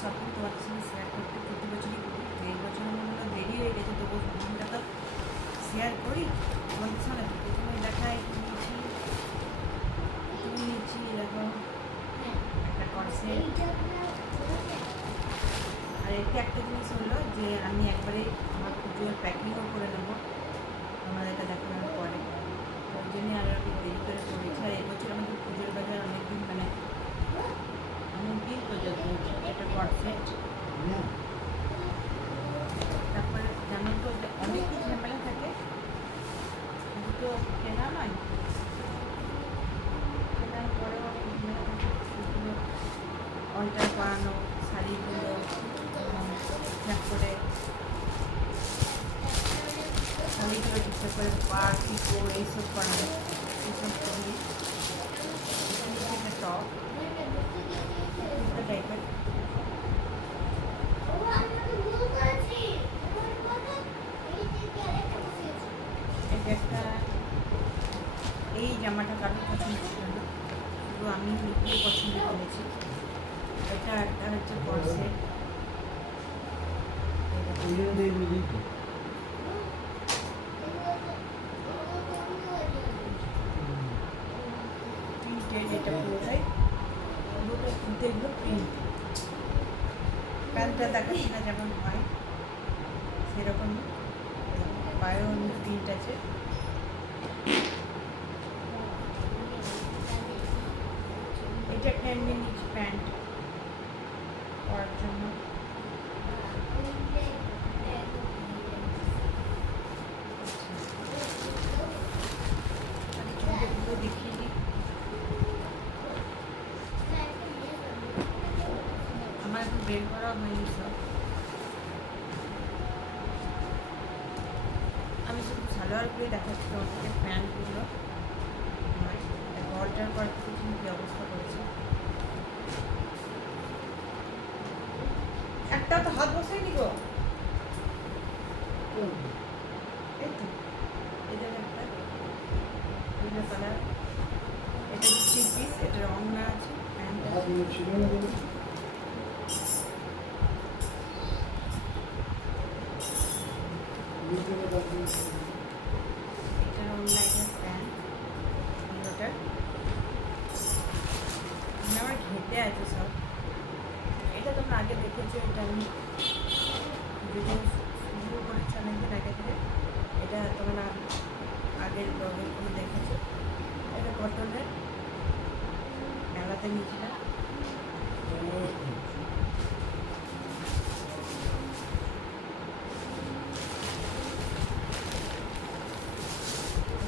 Shopping তোমাদের সঙ্গে share করতে, প্রতি বছরই করি তো এই বছর মনে দেরি হয়ে গেছে তবু শপিংটা তো শেয়ার করি। তোমাদের সঙ্গে প্রথমে দেখায় নিয়েছি প্রথমে নিয়েছি দেখো একটা কনসেপ্ট আর এতে একটা জিনিস হলো যে আমি একবারে আমার পুজোর প্যাকিংও করে নেব, তোমাদেরকে দেখানোর পরে। ওই জন্যই আর আমি দেরি করে করেছি। আর এবছর আমাদের পুজোর বাজার অনেকদিন মানে অনেকদিন পর্যন্ত কনসেপ্ট তারপরে জানো তো অনেক ঝামেলা থাকে। তো কেনা নয়। কেনার পরেও অনেক ঝামেলা থাকে। সেগুলো অল্টার করানো শাড়িগুলো ঠিকঠাক করে শাড়িগুলো ঠিকঠাক করে পা পিকো এইসব করানো এইসব করি এখানে একটা টপ টাইপের এটা একটা এই জামাটা কারোর পছন্দ ছিল না শুধু আমি নিজে পছন্দ করেছি এটা একটা হচ্ছে কর্সেট প্রিন্টেড এটা পুরোটাই পুরোটা প্রিন্ট এগুলো প্রিন্ট প্যান্টটা না যেমন হয় সেরকমই পায়েও প্রিন্ট আছে এটা একটা এমনি নিচ প্যান্ট পরার জন্য আমি ছবিগুলো দেখিয়ে দিই আমার এখন বের করা হয়নি সব আমি শুধু সালোয়ার করে দেখাচ্ছি তোমাদেরকে প্যান্টগুলো। অল্টার করার কিছু কী অবস্থা করেছে। একটা তো হাত বসাই নি গো এই তো এটা একটা দুটো কালার এটা থ্রি পিস এটা রং না আছে প্যান্ট আছে এটা রং না এটা প্যান্ট আমার আছে সব। এটা তোমরা আগে দেখেছ, এটা আমি এটা তোমরা আগের দেখেছ। এটা কটনের। মেলাতে নিয়েছিলাম কোথায় কিনবে আমি নিজেই খুঁজে এটা একটা বেনারসি কাপড়ের এটার সঙ্গে এটা হচ্ছে ওড়না এটা প্যান্ট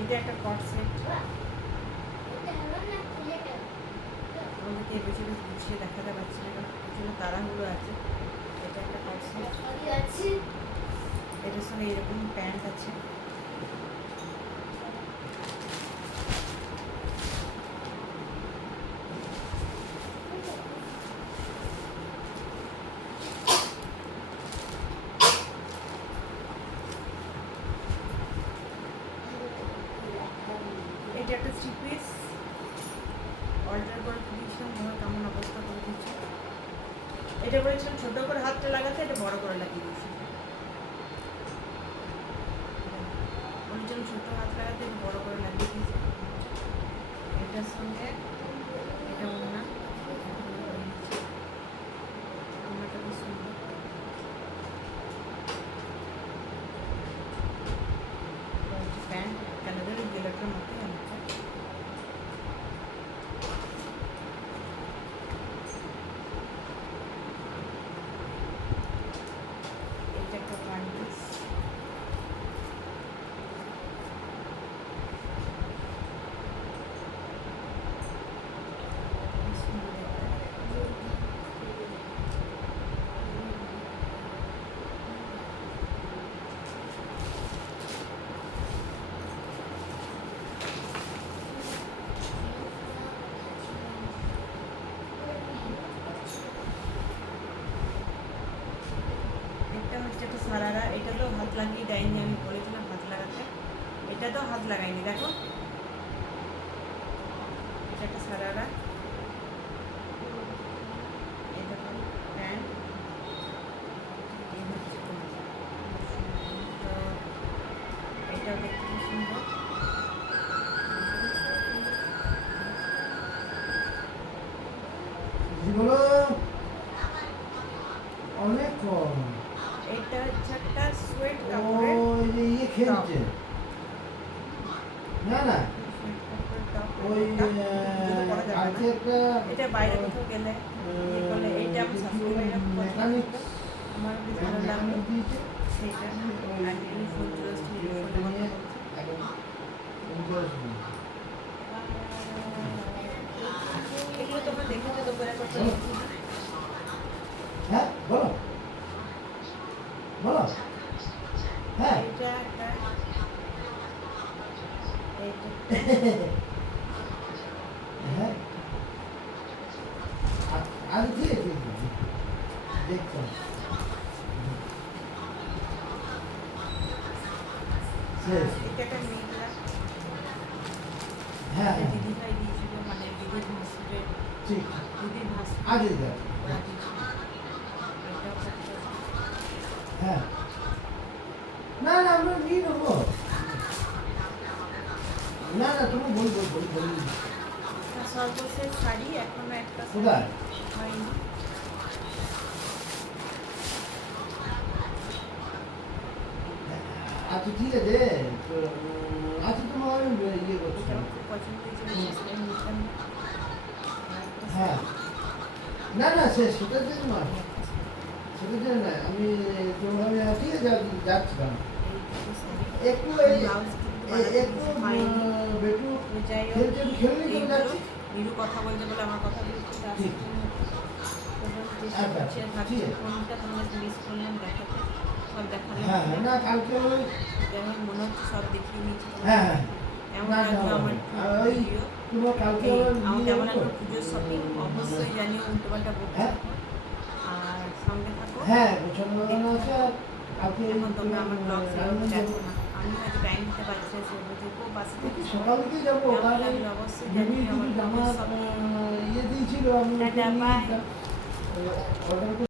এটা একটা কট সেট আমাদেরকে এবছরে গুছিয়ে দেখাতে পারছি না কারণ প্রচুর তাড়াহুড়ো আছে। এটা একটা কট সেট এটার সঙ্গে এরকম প্যান্ট আছে এটা একটা থ্রি পিস অল্টার করে দিয়েছিলাম মনে কেমন অবস্থা করে দিচ্ছি। এটা বলেছিলাম ছোটো করে হাতটা লাগাতে, এটা বড় করে লাগিয়ে দিয়েছি। বলেছিলাম ছোটো হাত লাগাতে, এটা বড় করে লাগিয়ে দিয়েছি। এটার সঙ্গে এটা ওনা ওনাটা বেশ সুন্দর প্যান্ট কালারের গেলাটার মধ্যে অনেকটা এটা একটা ওয়ান পিস এটা তো হাত লাগাইনি দেখো। এটা একটা সারারা এটাও দেখতে খুব সুন্দর। অনেক কম। এটা হচ্ছে একটা সোয়েট কাপড়ের ওই যে ইয়ে খেলছে। না না। ওই এটা বাইরে কোথাও গেলে ইয়ে এইটা মেকানিক আমার ভালো লাগল। ফোনে। এগুলো তোমরা দেখেছ তো করতে হ্যাঁ বলো বলো হ্যাঁ এটা একটা এইটা হ্যাঁ আ- আজ ঠিক আছে দেখতাম শেষ এটা একটা মেঘলা হ্যাঁ হ্যাঁ। দিদি ভাই দিয়েছিল মানে দিদির ভাসুরের দিদির ভাসুর আগে হ্যাঁ। না না আমরা নিয়ে নেব না না তুমি বল বল বল বল একটা সর্বশেষ শাড়ি এখনও একটা হয়নি। আচ্ছা ঠিক আছে। আচ্ছা তোমার ইয়ে করছি খুব মুসলিম হ্যাঁ। না না সে সেটার জন্য না। সেটার জন্য না আমি তোমার আমি ঠিক আছে যা- একটু একটু বেটু যাই খেলতে যাচ্ছি মিরু কথা বলতে বলে আমার কথা বলতে। ফোনটা তোমার মিস করলাম দেখাতে? সব দেখালাম হ্যাঁ না কালকে যেমন মনে হচ্ছে সব দেখিয়ে নিচ্ছি হ্যাঁ হ্যাঁ। এমন আমার কালকে আমার? লাগল পুজোর শপিং অবশ্যই জানিও উল্টো পাল্টা বলতে হ্যাঁ? আর সঙ্গে থাকো। হ্যাঁ এখন তোমরা আমার ব্লগ দেখো আমি হয়তো টাইম দিতে পারছি না সেগুলো বাসে একটু থেকে সকাল যাব অবশ্যই রবি আমার জামা ইয়ে দিয়েছিল আমি